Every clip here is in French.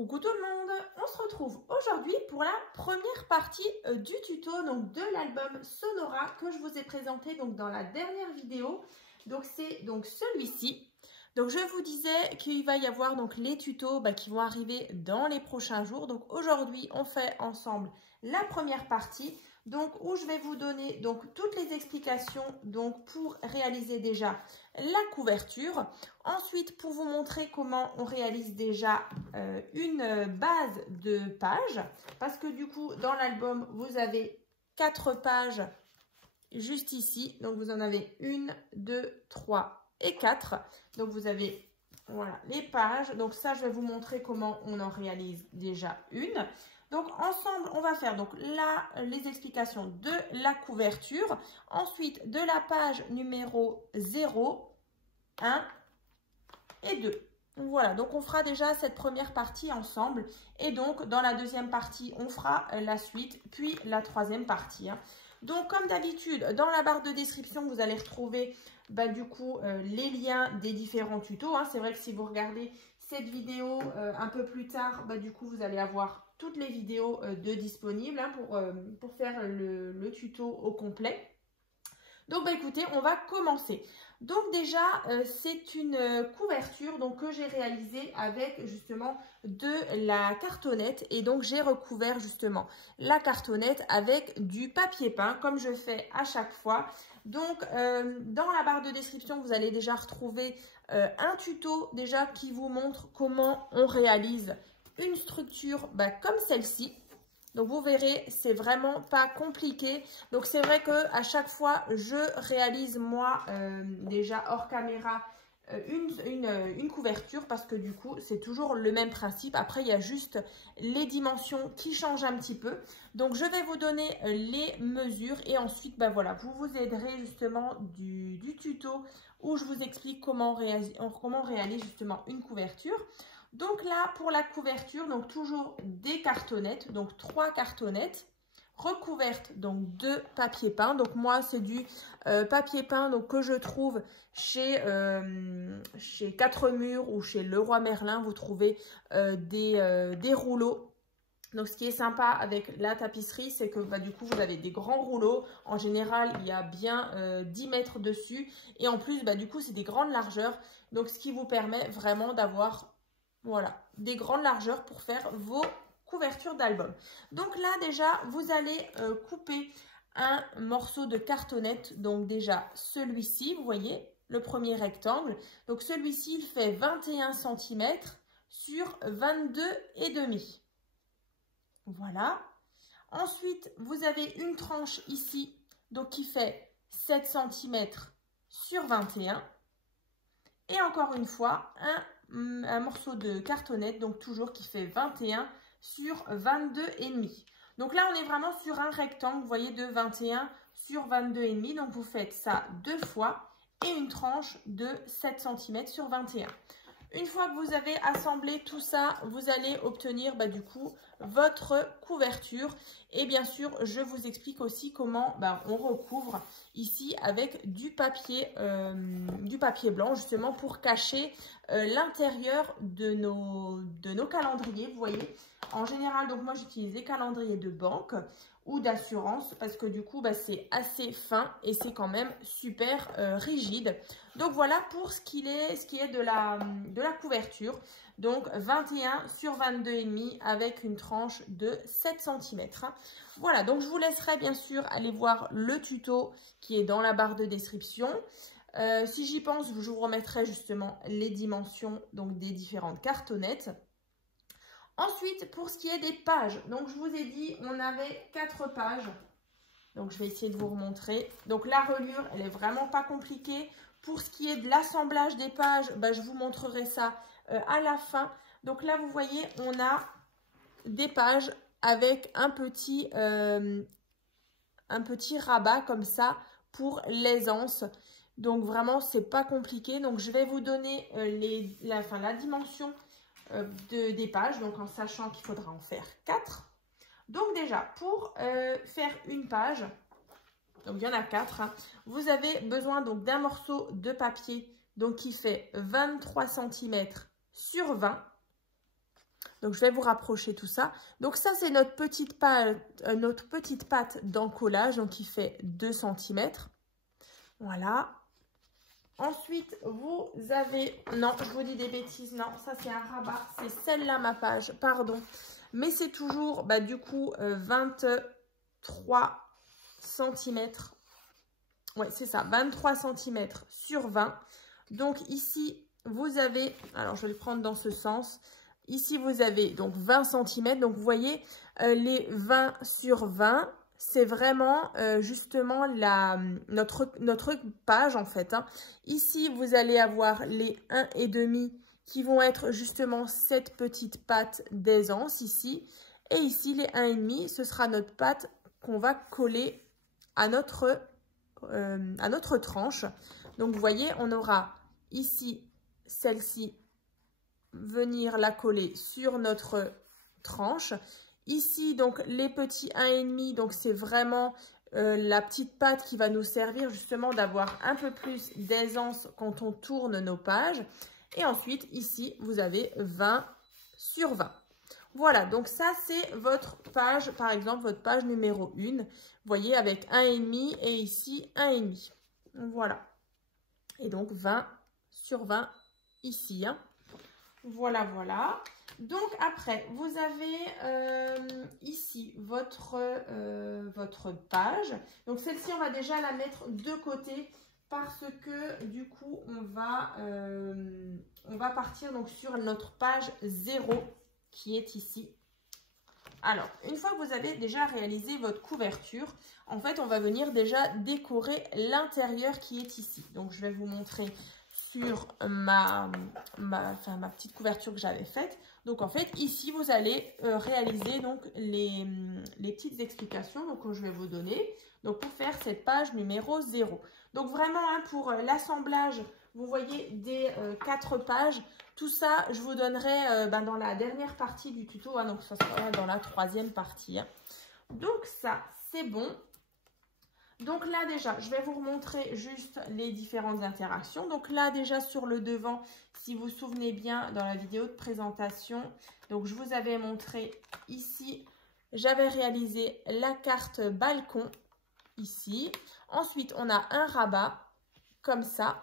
Coucou tout le monde, on se retrouve aujourd'hui pour la première partie du tuto donc de l'album Sonora que je vous ai présenté donc dans la dernière vidéo. Donc c'est donc celui-ci. Donc je vous disais qu'il va y avoir donc les tutos qui vont arriver dans les prochains jours. Donc aujourd'hui on fait ensemble la première partie donc où je vais vous donner donc toutes les explications donc pour réaliser déjà la couverture. Ensuite pour vous montrer comment on réalise déjà une base de pages parce que du coup dans l'album vous avez 4 pages juste ici. Donc vous en avez 1, 2, 3 et 4. Donc vous avez voilà les pages. Donc ça je vais vous montrer comment on en réalise déjà une. Donc ensemble on va faire donc là les explications de la couverture. Ensuite de la page numéro 0, 1 et 2. Voilà, donc on fera déjà cette première partie ensemble. Et donc dans la deuxième partie on fera la suite puis la troisième partie. Donc comme d'habitude dans la barre de description vous allez retrouver du coup les liens des différents tutos. C'est vrai que si vous regardez cette vidéo un peu plus tard, du coup vous allez avoir toutes les vidéos de disponibles pour faire le tuto au complet. Donc écoutez, on va commencer. Donc déjà, c'est une couverture donc, que j'ai réalisée avec justement de la cartonnette. Et donc j'ai recouvert justement la cartonnette avec du papier peint comme je fais à chaque fois. Donc dans la barre de description, vous allez déjà retrouver un tuto déjà qui vous montre comment on réalise une structure comme celle-ci. Donc vous verrez, c'est vraiment pas compliqué. Donc c'est vrai que à chaque fois, je réalise moi déjà hors caméra une couverture parce que du coup, c'est toujours le même principe. Après, il y a juste les dimensions qui changent un petit peu. Donc je vais vous donner les mesures et ensuite, voilà, vous vous aiderez justement du tuto où je vous explique comment on réalise justement une couverture. Donc là, pour la couverture, donc toujours des cartonnettes, donc 3 cartonnettes recouvertes donc de papier peint. Donc moi, c'est du papier peint donc que je trouve chez 4 Murs ou chez Leroy Merlin. Vous trouvez des rouleaux. Donc, ce qui est sympa avec la tapisserie, c'est que du coup, vous avez des grands rouleaux. En général, il y a bien 10 mètres dessus. Et en plus, du coup, c'est des grandes largeurs. Donc, ce qui vous permet vraiment d'avoir voilà, des grandes largeurs pour faire vos couvertures d'album. Donc là, déjà, vous allez couper un morceau de cartonnette. Donc déjà, celui-ci, vous voyez, le premier rectangle. Donc celui-ci, il fait 21 cm sur 22,5. Voilà. Ensuite, vous avez une tranche ici, donc qui fait 7 cm sur 21. Et encore une fois, un morceau de cartonnette, donc toujours qui fait 21 sur 22,5. Donc là, on est vraiment sur un rectangle, vous voyez, de 21 sur 22,5. Donc vous faites ça 2 fois et une tranche de 7 cm sur 21. Une fois que vous avez assemblé tout ça, vous allez obtenir du coup votre couverture. Et bien sûr, je vous explique aussi comment on recouvre ici avec du papier blanc justement pour cacher l'intérieur de nos calendriers. Vous voyez, en général, donc moi j'utilise des calendriers de banque ou d'assurance parce que du coup c'est assez fin et c'est quand même super rigide. Donc voilà pour ce qui est de la couverture. Donc 21 sur 22,5 avec une tranche de 7 cm. Voilà, donc je vous laisserai bien sûr aller voir le tuto qui est dans la barre de description. Si j'y pense, je vous remettrai justement les dimensions donc des différentes cartonnettes. Ensuite, pour ce qui est des pages, donc je vous ai dit, on avait 4 pages. Donc, je vais essayer de vous remontrer. Donc, la reliure, elle est vraiment pas compliquée. Pour ce qui est de l'assemblage des pages, je vous montrerai ça à la fin. Donc là, vous voyez, on a des pages avec un petit rabat comme ça pour l'aisance. Donc, vraiment, c'est pas compliqué. Donc, je vais vous donner la dimension des pages, donc en sachant qu'il faudra en faire 4. Donc déjà, pour faire une page, donc il y en a 4, vous avez besoin donc d'un morceau de papier donc qui fait 23 cm sur 20. Donc, je vais vous rapprocher tout ça. Donc, ça, c'est notre petite patte d'encollage, donc qui fait 2 cm. Voilà. Ensuite, vous avez... Non, je vous dis des bêtises. Non, ça, c'est un rabat. C'est celle-là, ma page. Pardon. Mais c'est toujours, bah, du coup, 23 cm. Ouais, c'est ça. 23 cm sur 20. Donc, ici, vous avez... Alors, je vais le prendre dans ce sens. Ici, vous avez donc 20 cm. Donc, vous voyez, les 20 sur 20... C'est vraiment justement notre page en fait. Hein. Ici, vous allez avoir les 1,5 qui vont être justement cette petite patte d'aisance ici. Et ici, les 1,5, ce sera notre patte qu'on va coller à notre tranche. Donc, vous voyez, on aura ici, celle-ci, venir la coller sur notre tranche. Ici, donc, les petits 1,5, donc c'est vraiment la petite patte qui va nous servir justement d'avoir un peu plus d'aisance quand on tourne nos pages. Et ensuite, ici, vous avez 20 sur 20. Voilà, donc ça, c'est votre page, par exemple, votre page numéro 1. Vous voyez, avec 1,5 et ici, 1,5. Voilà. Et donc, 20 sur 20 ici. Hein. Voilà, voilà. Donc, après, vous avez ici votre page. Donc, celle-ci, on va déjà la mettre de côté parce que, du coup, on va partir donc, sur notre page 0 qui est ici. Alors, une fois que vous avez déjà réalisé votre couverture, en fait, on va venir déjà décorer l'intérieur qui est ici. Donc, je vais vous montrer sur ma petite couverture que j'avais faite. Donc, en fait, ici, vous allez réaliser donc, les petites explications donc, que je vais vous donner donc, pour faire cette page numéro 0. Donc, vraiment, hein, pour l'assemblage, vous voyez, des 4 pages. Tout ça, je vous donnerai dans la dernière partie du tuto. Hein, donc, ça sera dans la 3e partie. Hein. Donc, ça, c'est bon. Donc là déjà, je vais vous remontrer juste les différentes interactions. Donc là déjà sur le devant, si vous vous souvenez bien dans la vidéo de présentation, donc je vous avais montré ici, j'avais réalisé la carte balcon ici. Ensuite, on a un rabat comme ça.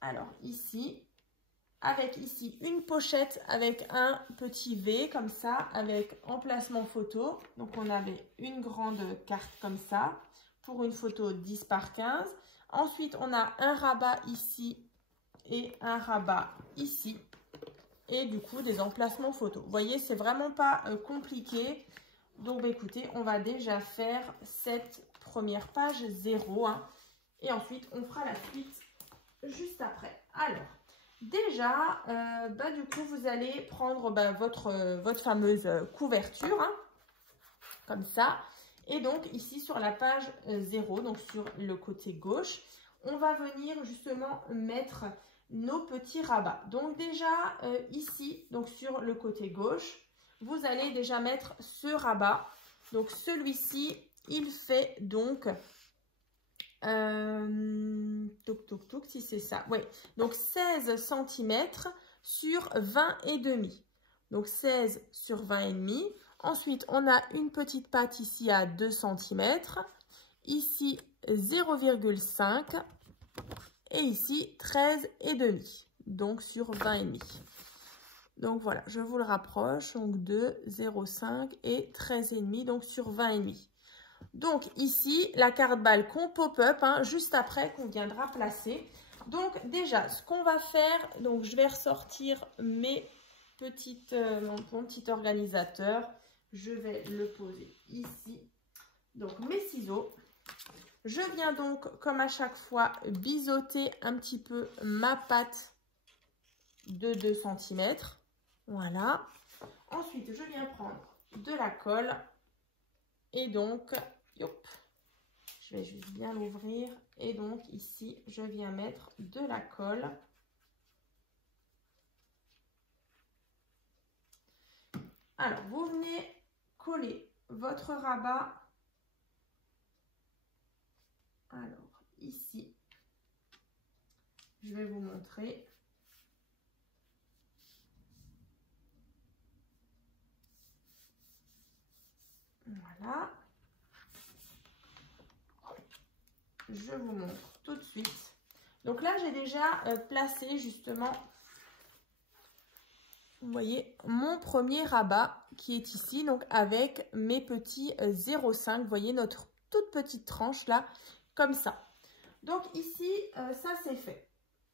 Alors ici, avec ici une pochette avec un petit V comme ça, avec emplacement photo. Donc, on avait une grande carte comme ça pour une photo 10 par 15. Ensuite, on a un rabat ici et un rabat ici. Et du coup, des emplacements photo. Vous voyez, c'est vraiment pas compliqué. Donc, bah, écoutez, on va déjà faire cette première page 0. Hein, et ensuite, on fera la suite juste après. Alors... Déjà, du coup, vous allez prendre votre fameuse couverture, hein, comme ça. Et donc, ici, sur la page 0, donc sur le côté gauche, on va venir justement mettre nos petits rabats. Donc, déjà, ici, donc sur le côté gauche, vous allez déjà mettre ce rabat. Donc, celui-ci, il fait donc... si c'est ça, oui. Donc 16 cm sur 20,5. Donc 16 sur 20,5. Ensuite, on a une petite patte ici à 2 cm. Ici 0,5. Et ici 13,5. Donc sur 20,5. Donc voilà, je vous le rapproche. Donc 2, 0,5 et 13,5. Donc sur 20,5. Donc ici, la carte balcon pop-up, hein, juste après qu'on viendra placer. Donc déjà, ce qu'on va faire, donc je vais ressortir mon petit organisateur. Je vais le poser ici. Donc mes ciseaux. Je viens donc, comme à chaque fois, biseauter un petit peu ma pâte de 2 cm. Voilà. Ensuite, je viens prendre de la colle. Et donc, hop, je vais juste bien l'ouvrir. Et donc, ici, je viens mettre de la colle. Alors, vous venez coller votre rabat. Alors, ici, je vais vous montrer. Voilà. Je vous montre tout de suite. Donc là, j'ai déjà placé justement, vous voyez, mon premier rabat qui est ici, donc avec mes petits 0,5. Vous voyez notre toute petite tranche là, comme ça. Donc ici, ça c'est fait.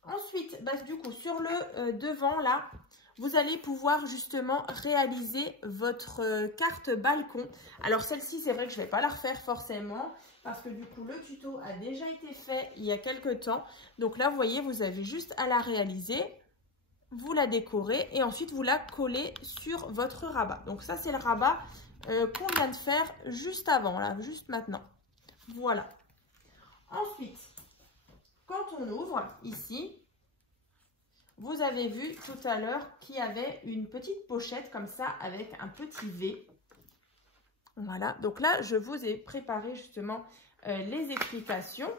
Ensuite, bah, du coup, sur le devant là, vous allez pouvoir justement réaliser votre carte balcon. Alors celle-ci, c'est vrai que je ne vais pas la refaire forcément parce que du coup, le tuto a déjà été fait il y a quelques temps. Donc là, vous voyez, vous avez juste à la réaliser, vous la décorez et ensuite vous la collez sur votre rabat. Donc ça, c'est le rabat qu'on vient de faire juste avant, là, juste maintenant. Voilà. Ensuite, quand on ouvre ici, vous avez vu tout à l'heure qu'il y avait une petite pochette comme ça avec un petit V. Voilà, donc là, je vous ai préparé justement les explications.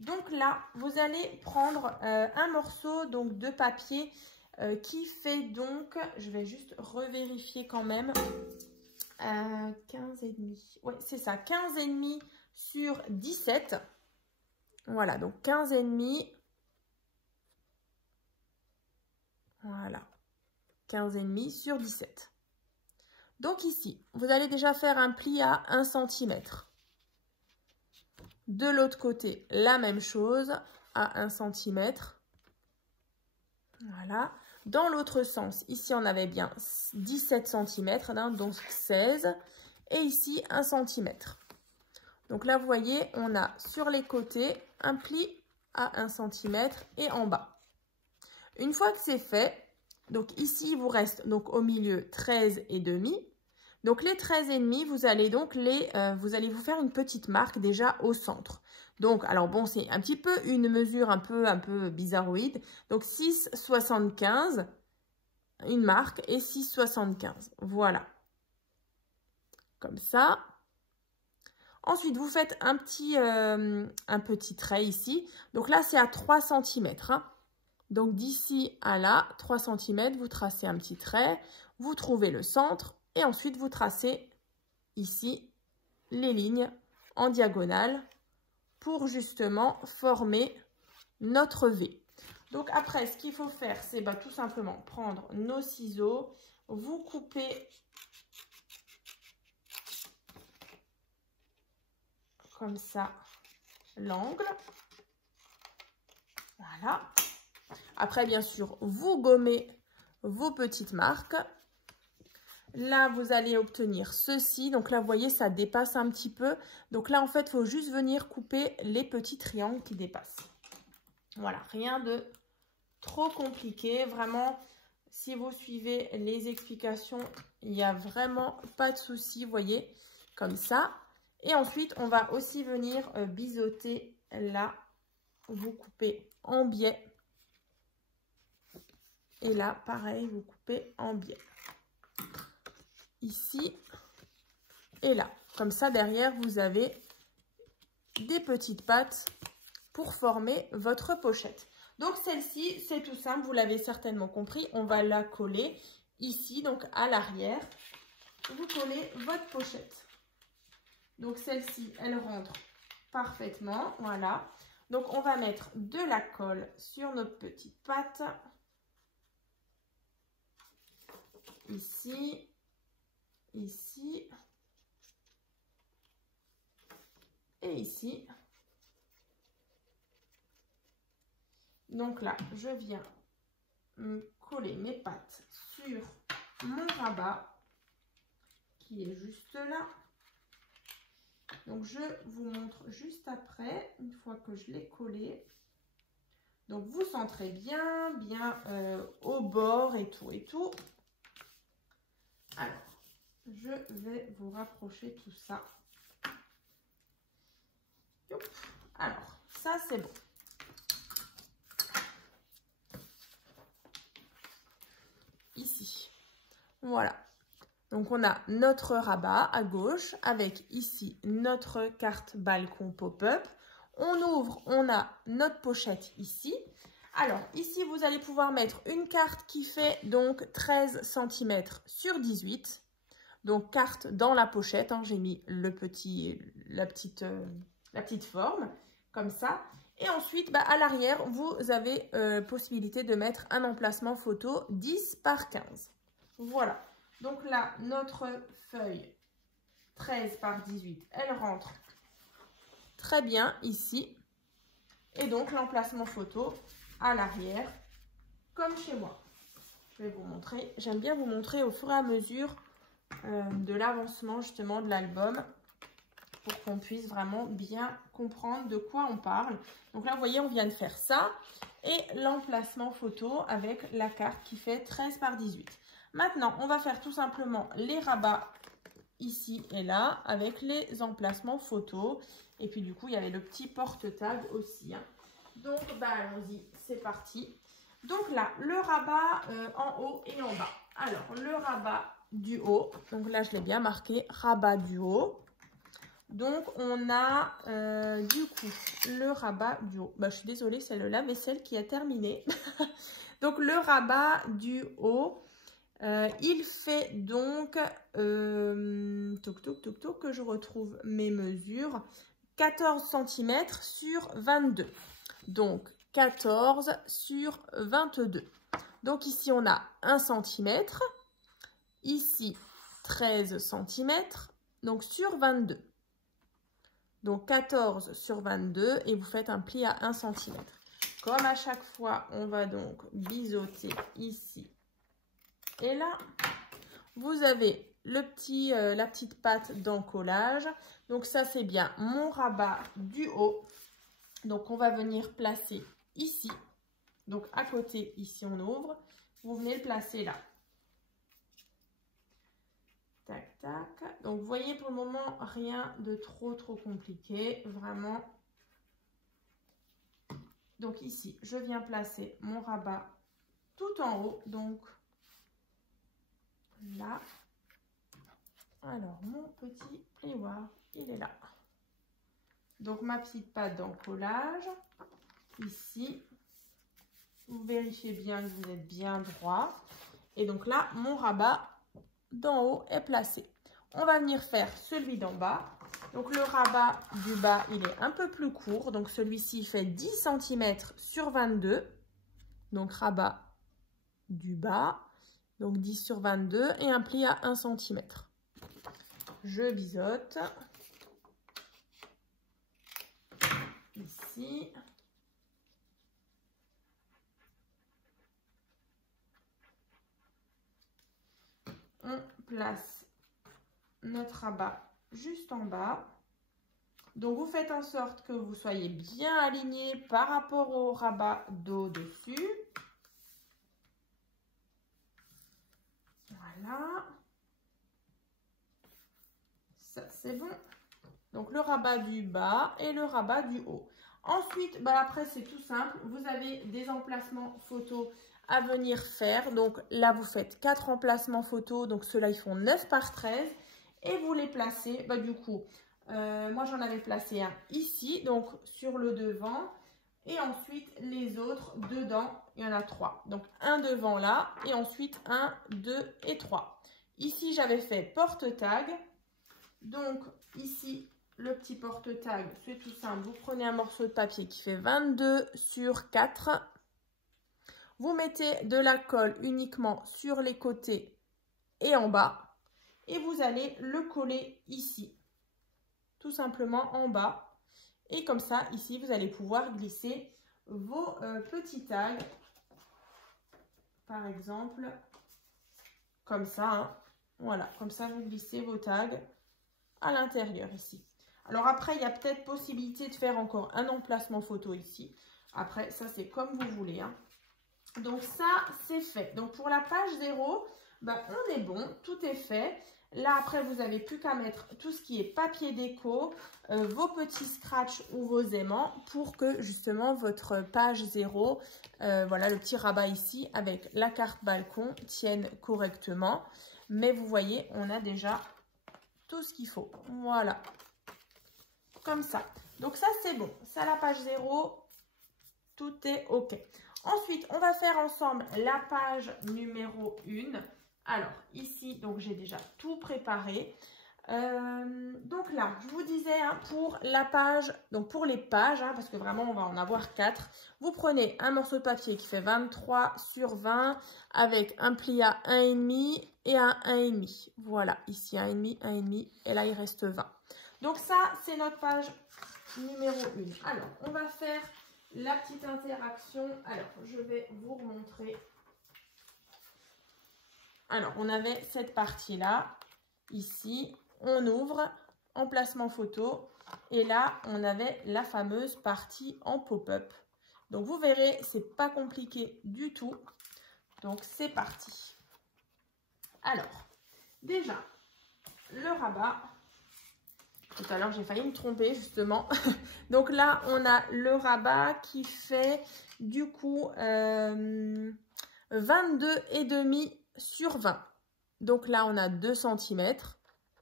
Donc là, vous allez prendre un morceau donc, de papier qui fait donc, je vais juste revérifier quand même, 15,5. Oui, c'est ça, 15,5 sur 17. Voilà, donc 15,5. Voilà, 15,5 sur 17. Donc ici, vous allez déjà faire un pli à 1 cm. De l'autre côté, la même chose, à 1 cm. Voilà. Dans l'autre sens, ici, on avait bien 17 cm, hein, donc 16. Et ici, 1 cm. Donc là, vous voyez, on a sur les côtés un pli à 1 cm et en bas. Une fois que c'est fait, donc ici, il vous reste donc au milieu 13,5. Donc les 13,5, vous allez donc vous allez vous faire une petite marque déjà au centre. Donc, alors bon, c'est un petit peu une mesure un peu bizarroïde. Donc 6,75, une marque et 6,75. Voilà. Comme ça. Ensuite, vous faites un petit trait ici. Donc là, c'est à 3 cm. Hein. Donc d'ici à là, 3 cm, vous tracez un petit trait, vous trouvez le centre et ensuite vous tracez ici les lignes en diagonale pour justement former notre V. Donc après, ce qu'il faut faire, c'est bah, tout simplement prendre nos ciseaux, vous coupez comme ça l'angle. Voilà. Après, bien sûr, vous gommez vos petites marques. Là, vous allez obtenir ceci. Donc là, vous voyez, ça dépasse un petit peu. Donc là, en fait, il faut juste venir couper les petits triangles qui dépassent. Voilà, rien de trop compliqué. Vraiment, si vous suivez les explications, il n'y a vraiment pas de souci, vous voyez, comme ça. Et ensuite, on va aussi venir biseauter là. Vous coupez en biais. Et là, pareil, vous coupez en biais. Ici et là. Comme ça, derrière, vous avez des petites pattes pour former votre pochette. Donc, celle-ci, c'est tout simple. Vous l'avez certainement compris. On va la coller ici, donc à l'arrière. Vous collez votre pochette. Donc, celle-ci, elle rentre parfaitement. Voilà. Donc, on va mettre de la colle sur notre petite patte. Ici, ici et ici. Donc là, je viens coller mes pattes sur mon rabat qui est juste là. Donc je vous montre juste après, une fois que je l'ai collé. Donc vous centrez bien au bord et tout. Alors, je vais vous rapprocher tout ça. Alors, ça c'est bon. Ici, voilà. Donc on a notre rabat à gauche avec ici notre carte balcon pop-up. On ouvre, on a notre pochette ici. Alors ici, vous allez pouvoir mettre une carte qui fait donc 13 cm sur 18. Donc carte dans la pochette, hein, j'ai mis la petite forme, comme ça. Et ensuite, bah, à l'arrière, vous avez possibilité de mettre un emplacement photo 10 par 15. Voilà. Donc là, notre feuille 13 par 18, elle rentre très bien ici. Et donc, l'emplacement photo à l'arrière, comme chez moi. Je vais vous montrer. J'aime bien vous montrer au fur et à mesure de l'avancement justement de l'album pour qu'on puisse vraiment bien comprendre de quoi on parle. Donc là, vous voyez, on vient de faire ça et l'emplacement photo avec la carte qui fait 13 par 18. Maintenant, on va faire tout simplement les rabats ici et là avec les emplacements photos. Et puis du coup, il y avait le petit porte-tag aussi. Hein. Donc, bah, allons-y, c'est parti. Donc là, le rabat en haut et en bas. Alors, le rabat du haut. Donc là, je l'ai bien marqué, rabat du haut. Donc, on a du coup le rabat du haut. Bah, je suis désolée, c'est le lave-vaisselle qui a terminé. Donc, le rabat du haut, il fait donc, que je retrouve mes mesures, 14 cm sur 22. Donc, 14 sur 22. Donc, ici, on a 1 cm. Ici, 13 cm. Donc, sur 22. Donc 14 sur 22 et vous faites un pli à 1 cm. Comme à chaque fois, on va donc biseauter ici et là. Vous avez la petite patte d'encollage. Donc ça, c'est bien mon rabat du haut. Donc on va venir placer ici. Donc à côté, ici on ouvre. Vous venez le placer là. Tac, tac. Donc, vous voyez, pour le moment, rien de trop compliqué. Vraiment. Donc, ici, je viens placer mon rabat tout en haut. Donc, là. Alors, mon petit plioir, il est là. Donc, ma petite patte d'encollage. Ici. Vous vérifiez bien que vous êtes bien droit. Et donc là, mon rabat d'en haut est placé. On va venir faire celui d'en bas. Donc le rabat du bas, il est un peu plus court. Donc celui-ci fait 10 cm sur 22. Donc rabat du bas. Donc 10 sur 22 et un pli à 1 cm. Je biseaute. Ici. On place notre rabat juste en bas. Donc, vous faites en sorte que vous soyez bien aligné par rapport au rabat d'au-dessus. Voilà. Ça, c'est bon. Donc, le rabat du bas et le rabat du haut. Ensuite, bah, après, c'est tout simple. Vous avez des emplacements photos à venir faire. Donc, là, vous faites 4 emplacements photos. Donc, ceux-là, ils font 9 par 13. Et vous les placez, bah, du coup, moi, j'en avais placé un ici, donc sur le devant. Et ensuite, les autres dedans, il y en a 3. Donc, un devant là, et ensuite, 1, 2 et 3. Ici, j'avais fait porte-tag. Donc, ici, le petit porte-tag, c'est tout simple. Vous prenez un morceau de papier qui fait 22 sur 4. Vous mettez de la colle uniquement sur les côtés et en bas. Et vous allez le coller ici. Tout simplement en bas. Et comme ça, ici, vous allez pouvoir glisser vos petits tags. Par exemple, comme ça. Hein. Voilà, comme ça, vous glissez vos tags à l'intérieur ici. Alors après, il y a peut-être possibilité de faire encore un emplacement photo ici. Après, ça, c'est comme vous voulez. Hein. Donc ça, c'est fait. Donc pour la page 0, ben, on est bon, tout est fait. Là, après, vous n'avez plus qu'à mettre tout ce qui est papier déco, vos petits scratchs ou vos aimants pour que justement votre page 0, voilà le petit rabat ici avec la carte balcon tienne correctement. Mais vous voyez, on a déjà tout ce qu'il faut. Voilà, comme ça. Donc ça, c'est bon. Ça, la page 0, tout est OK. Ensuite, on va faire ensemble la page numéro 1. Alors, ici, donc j'ai déjà tout préparé. Donc là, je vous disais, hein, pour la page, donc pour les pages, hein, parce que vraiment, on va en avoir 4. Vous prenez un morceau de papier qui fait 23 sur 20 avec un pli à 1,5 et un 1,5. Voilà, ici 1,5, 1,5 et là, il reste 20. Donc ça, c'est notre page numéro 1. Alors, on va faire la petite interaction. Alors, je vais vous remontrer. Alors, on avait cette partie-là. Ici, on ouvre, emplacement photo. Et là, on avait la fameuse partie en pop-up. Donc, vous verrez, c'est pas compliqué du tout. Donc, c'est parti. Alors, déjà, le rabat. Tout à l'heure, j'ai failli me tromper, justement. Donc là, on a le rabat qui fait, du coup, 22,5 sur 20. Donc là, on a 2 cm,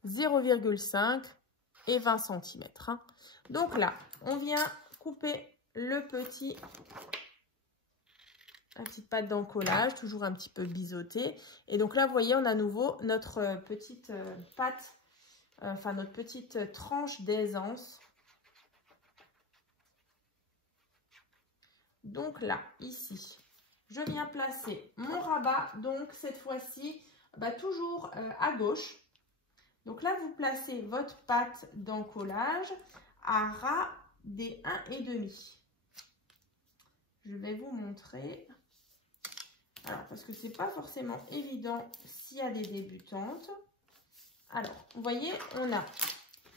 0,5 et 20 cm. Hein. Donc là, on vient couper la petite patte d'encollage, toujours un petit peu biseautée. Et donc là, vous voyez, on a à nouveau notre petite patte, enfin notre petite tranche d'aisance. Donc là, ici, je viens placer mon rabat, donc cette fois-ci, toujours à gauche. Donc là, vous placez votre patte d'encollage à ras des 1,5. Je vais vous montrer. Alors, parce que c'est pas forcément évident s'il y a des débutantes. Alors, vous voyez, on a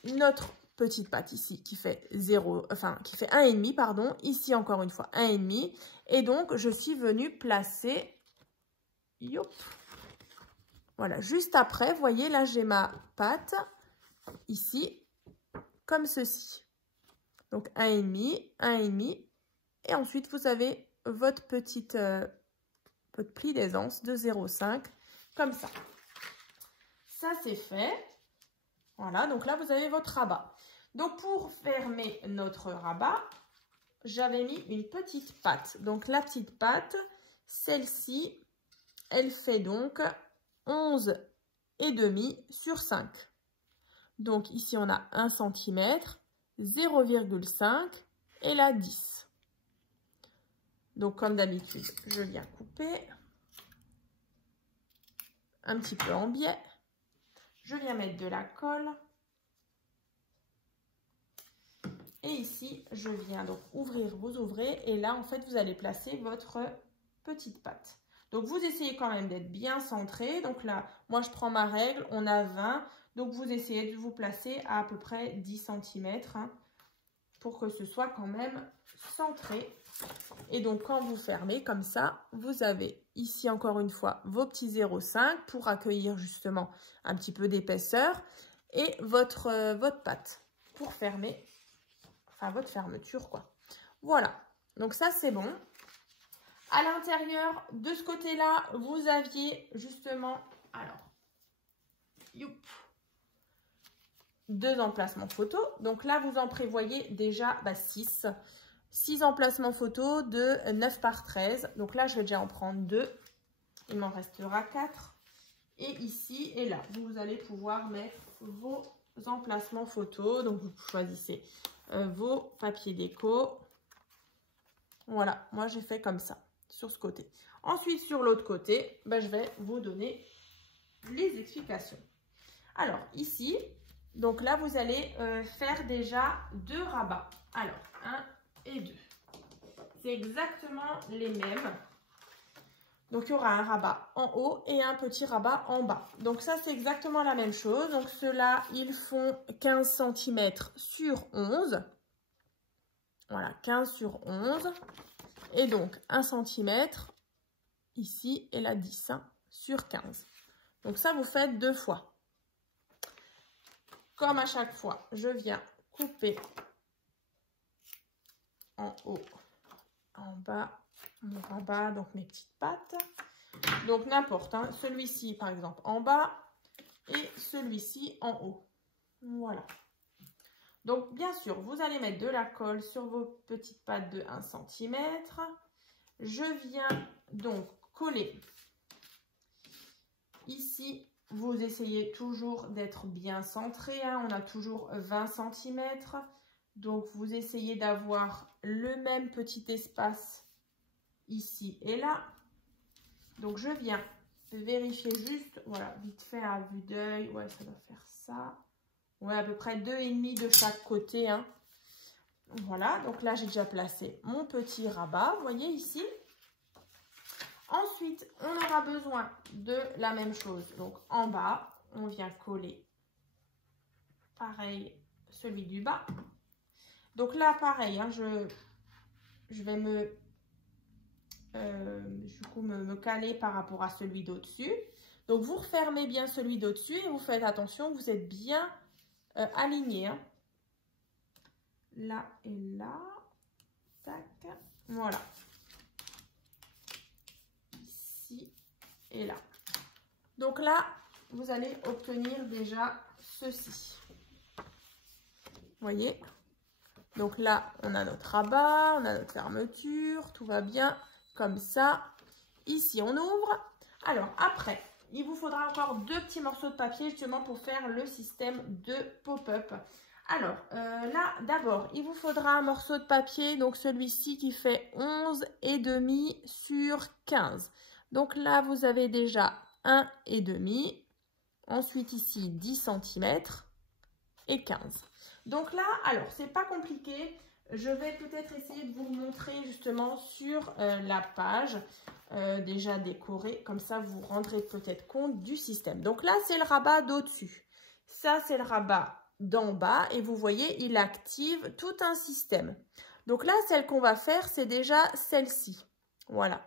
notre petite patte ici qui fait 1,5, pardon. Ici, encore une fois, 1,5. Et donc, je suis venue placer, voilà, juste après, vous voyez, là, j'ai ma patte ici, comme ceci. Donc, 1,5, 1,5. Et ensuite, vous avez votre votre pli d'aisance de 0,5, comme ça. Ça, c'est fait. Voilà, donc là, vous avez votre rabat. Donc, pour fermer notre rabat, j'avais mis une petite patte. Donc, la petite patte, celle-ci, elle fait donc 11,5 sur 5. Donc, ici, on a 1 cm, 0,5 et là, 10. Donc, comme d'habitude, je viens couper un petit peu en biais. Je viens mettre de la colle. Et ici, je viens donc ouvrir, vous ouvrez. Et là, en fait, vous allez placer votre petite patte. Donc, vous essayez quand même d'être bien centré. Donc là, moi, je prends ma règle. On a 20. Donc, vous essayez de vous placer à peu près 10 cm hein, pour que ce soit quand même centré. Et donc, quand vous fermez comme ça, vous avez ici encore une fois vos petits 0,5 pour accueillir justement un petit peu d'épaisseur et votre patte pour fermer, enfin votre fermeture quoi. Voilà, donc ça c'est bon. À l'intérieur de ce côté-là, vous aviez justement, alors, deux emplacements photo. Donc là, vous en prévoyez déjà 6. 6 emplacements photo de 9 par 13. Donc là, je vais déjà en prendre 2. Il m'en restera 4. Et ici et là, vous allez pouvoir mettre vos emplacements photo. Donc, vous choisissez vos papiers déco. Voilà, moi, j'ai fait comme ça, sur ce côté. Ensuite, sur l'autre côté, je vais vous donner les explications. Alors, ici, donc là, vous allez faire déjà 2 rabats. Alors, 1 et 2. C'est exactement les mêmes. Donc, il y aura un rabat en haut et un petit rabat en bas. Donc, ça, c'est exactement la même chose. Donc, ceux-là, ils font 15 cm sur 11. Voilà, 15 sur 11. Et donc, 1 cm ici et là 10 hein, sur 15. Donc, ça, vous faites 2 fois. Comme à chaque fois, je viens couper en haut, en bas, mon rabat, donc mes petites pattes. Donc n'importe, hein, celui-ci par exemple en bas et celui-ci en haut. Voilà. Donc bien sûr, vous allez mettre de la colle sur vos petites pattes de 1 cm. Je viens donc coller ici, vous essayez toujours d'être bien centré. Hein. On a toujours 20 cm. Donc, vous essayez d'avoir le même petit espace ici et là. Donc, je viens vérifier juste, voilà, vite fait à vue d'œil. Ouais, ça doit faire ça. Ouais, à peu près 2,5 de chaque côté. Hein. Voilà, donc là, j'ai déjà placé mon petit rabat, vous voyez ici. Ensuite, on aura besoin de la même chose. Donc, en bas, on vient coller, pareil, celui du bas. Donc là, pareil, hein, je vais me caler par rapport à celui d'au-dessus. Donc, vous refermez bien celui d'au-dessus et vous faites attention, vous êtes bien aligné. Hein. Là et là. Tac. Voilà. Ici et là. Donc là, vous allez obtenir déjà ceci. Vous voyez? Donc là, on a notre rabat, on a notre fermeture, tout va bien comme ça. Ici, on ouvre. Alors, après, il vous faudra encore 2 petits morceaux de papier justement pour faire le système de pop-up. Alors, là, d'abord, il vous faudra un morceau de papier, donc celui-ci qui fait 11,5 sur 15. Donc là, vous avez déjà 1,5. Ensuite, ici, 10 cm et 15. Donc là, alors, c'est pas compliqué. Je vais peut-être essayer de vous montrer justement sur la page déjà décorée. Comme ça, vous vous rendrez peut-être compte du système. Donc là, c'est le rabat d'au-dessus. Ça, c'est le rabat d'en bas. Et vous voyez, il active tout un système. Donc là, celle qu'on va faire, c'est déjà celle-ci. Voilà.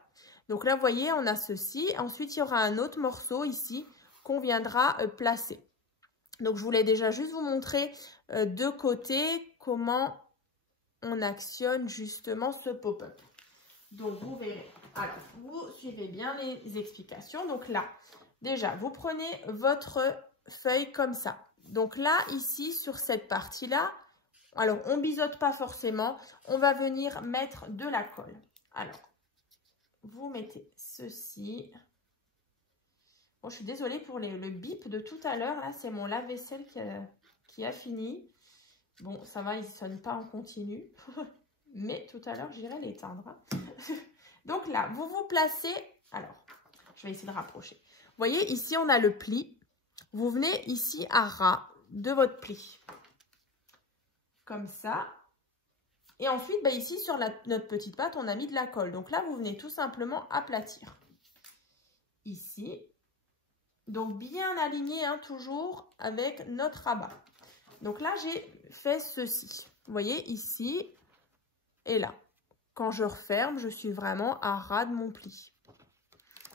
Donc là, vous voyez, on a ceci. Ensuite, il y aura un autre morceau ici qu'on viendra placer. Donc, je voulais déjà juste vous montrer de côté comment on actionne justement ce pop-up. Donc, vous verrez. Alors, vous suivez bien les explications. Donc là, déjà, vous prenez votre feuille comme ça. Donc là, ici, sur cette partie-là, alors, on ne biseaute pas forcément. On va venir mettre de la colle. Alors, vous mettez ceci. Bon, je suis désolée pour le bip de tout à l'heure. Là, c'est mon lave-vaisselle qui a fini. Bon, ça va, il ne sonne pas en continu. Mais tout à l'heure, j'irai l'éteindre. Hein. Donc là, vous vous placez. Alors, je vais essayer de rapprocher. Vous voyez, ici, on a le pli. Vous venez ici à ras de votre pli. Comme ça. Et ensuite, bah, ici, sur notre petite patte, on a mis de la colle. Donc là, vous venez tout simplement aplatir. Ici. Donc, bien aligné, hein, toujours avec notre rabat. Donc là, j'ai fait ceci. Vous voyez, ici et là. Quand je referme, je suis vraiment à ras de mon pli.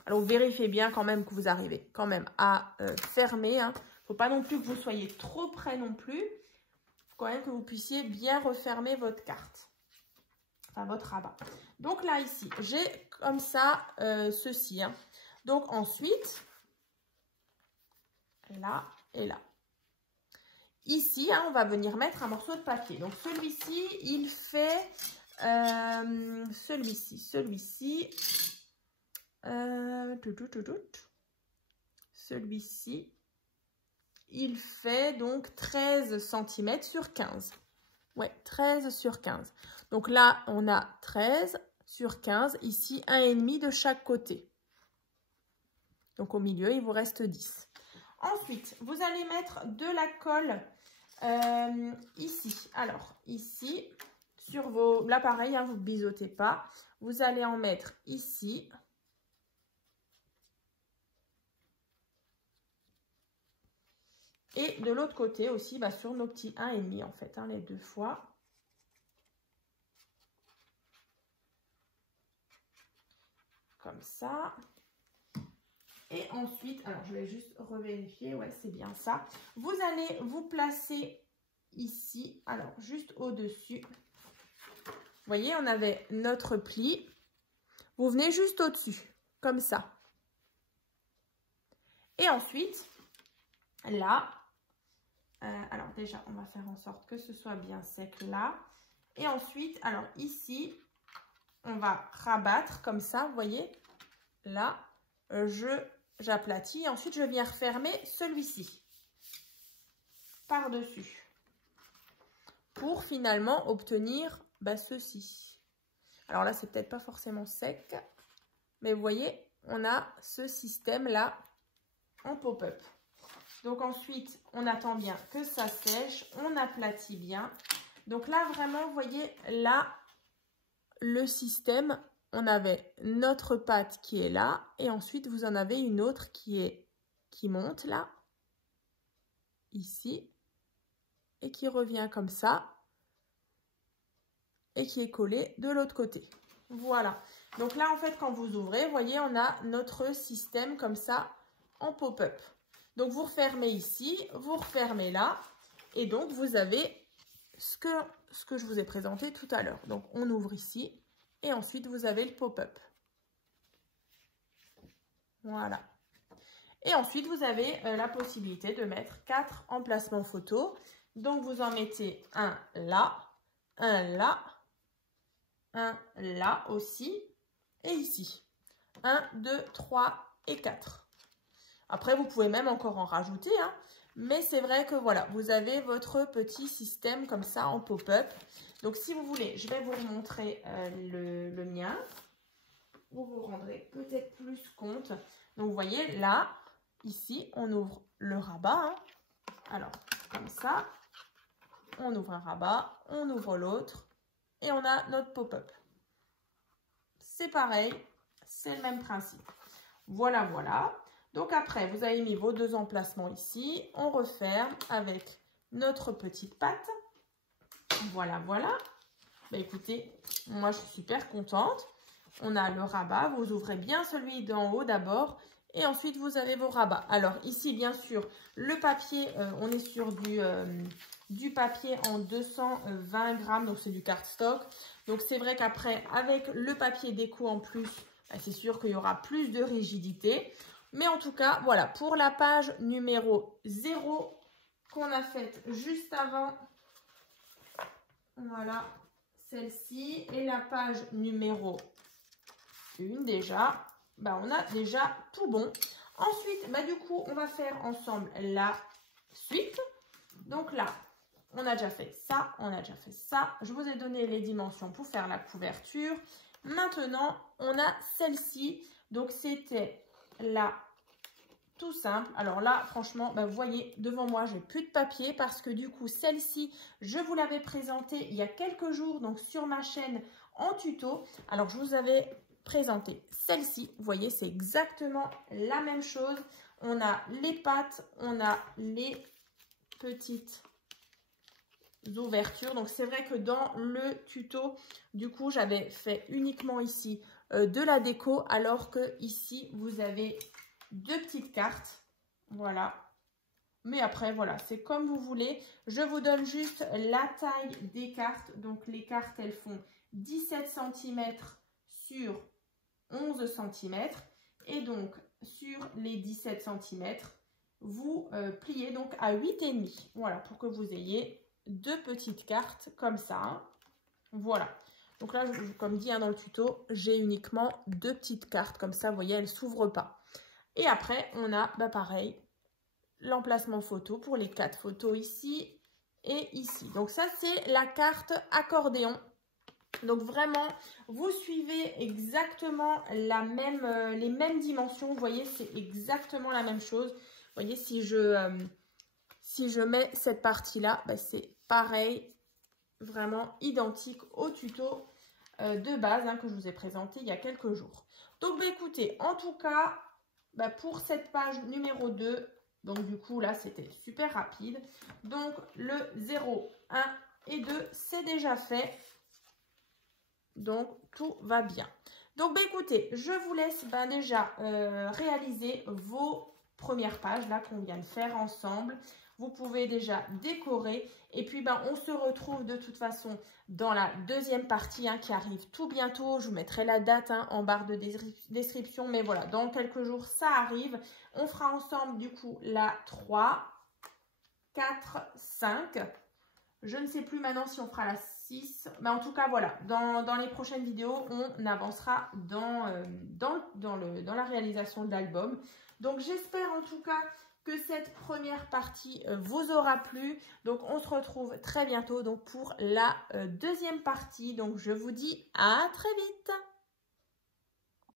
Alors, vérifiez bien quand même que vous arrivez quand même à fermer. Il ne faut pas non plus que vous soyez trop près non plus. Il faut quand même que vous puissiez bien refermer votre carte. Enfin, votre rabat. Donc là, ici, j'ai comme ça ceci. Hein. Donc ensuite, là et là. Ici, hein, on va venir mettre un morceau de papier. Donc, celui-ci, il fait... celui-ci. Celui-ci, il fait donc 13 cm sur 15. Ouais, 13 sur 15. Donc là, on a 13 sur 15. Ici, 1,5 de chaque côté. Donc, au milieu, il vous reste 10. Ensuite, vous allez mettre de la colle ici. Alors, ici, sur vos... Là, pareil, hein, vous ne biseautez pas. Vous allez en mettre ici. Et de l'autre côté aussi, bah, sur nos petits 1,5 en fait, hein, les deux fois. Comme ça. Et ensuite, alors je vais juste revérifier, ouais, c'est bien ça. Vous allez vous placer ici, alors juste au-dessus. Vous voyez, on avait notre pli. Vous venez juste au-dessus, comme ça. Et ensuite, là, alors déjà, on va faire en sorte que ce soit bien sec là. Et ensuite, alors ici, on va rabattre comme ça, vous voyez. Là, je j'aplatis. Ensuite, je viens refermer celui-ci par-dessus pour finalement obtenir ceci. Alors là, c'est peut-être pas forcément sec, mais vous voyez, on a ce système-là en pop-up. Donc ensuite, on attend bien que ça sèche, on aplatit bien. Donc là, vraiment, vous voyez, là, le système, on avait notre pâte qui est là, et ensuite, vous en avez une autre qui monte là, ici, et qui revient comme ça, et qui est collée de l'autre côté. Voilà. Donc là, en fait, quand vous ouvrez, vous voyez, on a notre système comme ça en pop-up. Donc, vous refermez ici, vous refermez là, et donc, vous avez ce que je vous ai présenté tout à l'heure. Donc, on ouvre ici, et ensuite, vous avez le pop-up. Voilà. Et ensuite, vous avez la possibilité de mettre 4 emplacements photos. Donc, vous en mettez un là, un là aussi, et ici. 1, 2, 3 et 4. Après, vous pouvez même encore en rajouter, hein, mais c'est vrai que voilà, vous avez votre petit système comme ça en pop-up. Donc, si vous voulez, je vais vous montrer le mien. Vous vous rendrez peut-être plus compte. Donc, vous voyez, là, ici, on ouvre le rabat. Hein. Alors, comme ça, on ouvre un rabat, on ouvre l'autre et on a notre pop-up. C'est pareil, c'est le même principe. Voilà, voilà. Donc, après, vous avez mis vos 2 emplacements ici. On referme avec notre petite pâte. Voilà, voilà. Bah, écoutez, moi, je suis super contente. On a le rabat. Vous ouvrez bien celui d'en haut d'abord. Et ensuite, vous avez vos rabats. Alors, ici, bien sûr, le papier, on est sur du papier en 220 grammes. Donc, c'est du cardstock. Donc, c'est vrai qu'après, avec le papier déco en plus, c'est sûr qu'il y aura plus de rigidité. Mais en tout cas, voilà, pour la page numéro 0 qu'on a faite juste avant, voilà, celle-ci, et la page numéro 1 déjà, on a déjà tout bon. Ensuite, du coup, on va faire ensemble la suite. Donc là, on a déjà fait ça, on a déjà fait ça. Je vous ai donné les dimensions pour faire la couverture. Maintenant, on a celle-ci. Donc, c'était là, tout simple. Alors là, franchement, vous voyez, devant moi, j'ai plus de papier parce que du coup, celle-ci, je vous l'avais présentée il y a quelques jours, donc sur ma chaîne en tuto. Alors, je vous avais présenté celle-ci. Vous voyez, c'est exactement la même chose. On a les pattes, on a les petites ouvertures. Donc, c'est vrai que dans le tuto, du coup, j'avais fait uniquement ici de la déco, alors que ici, vous avez 2 petites cartes. Voilà. Mais après, voilà, c'est comme vous voulez. Je vous donne juste la taille des cartes. Donc, les cartes, elles font 17 cm sur 11 cm. Et donc, sur les 17 cm, vous pliez donc à 8,5. Voilà, pour que vous ayez 2 petites cartes comme ça. Hein. Voilà. Donc là, comme dit dans le tuto, j'ai uniquement 2 petites cartes comme ça. Vous voyez, elles ne s'ouvrent pas. Et après, on a, pareil, l'emplacement photo pour les 4 photos ici et ici. Donc ça, c'est la carte accordéon. Donc vraiment, vous suivez exactement les mêmes dimensions. Vous voyez, c'est exactement la même chose. Vous voyez, si je mets cette partie-là, c'est pareil, vraiment identique au tuto de base que je vous ai présenté il y a quelques jours. Donc, écoutez, en tout cas, pour cette page numéro 2, donc du coup, là, c'était super rapide. Donc, le 0, 1 et 2, c'est déjà fait. Donc, tout va bien. Donc, écoutez, je vous laisse déjà réaliser vos premières pages là qu'on vient de faire ensemble. Vous pouvez déjà décorer. Et puis, on se retrouve de toute façon dans la deuxième partie qui arrive tout bientôt. Je vous mettrai la date en barre de description. Mais voilà, dans quelques jours, ça arrive. On fera ensemble, du coup, la 3, 4, 5. Je ne sais plus maintenant si on fera la 6 6. Mais en tout cas, voilà, dans les prochaines vidéos, on avancera dans la réalisation de l'album. Donc, j'espère en tout cas que cette première partie vous aura plu. Donc, on se retrouve très bientôt donc, pour la deuxième partie. Donc, je vous dis à très vite.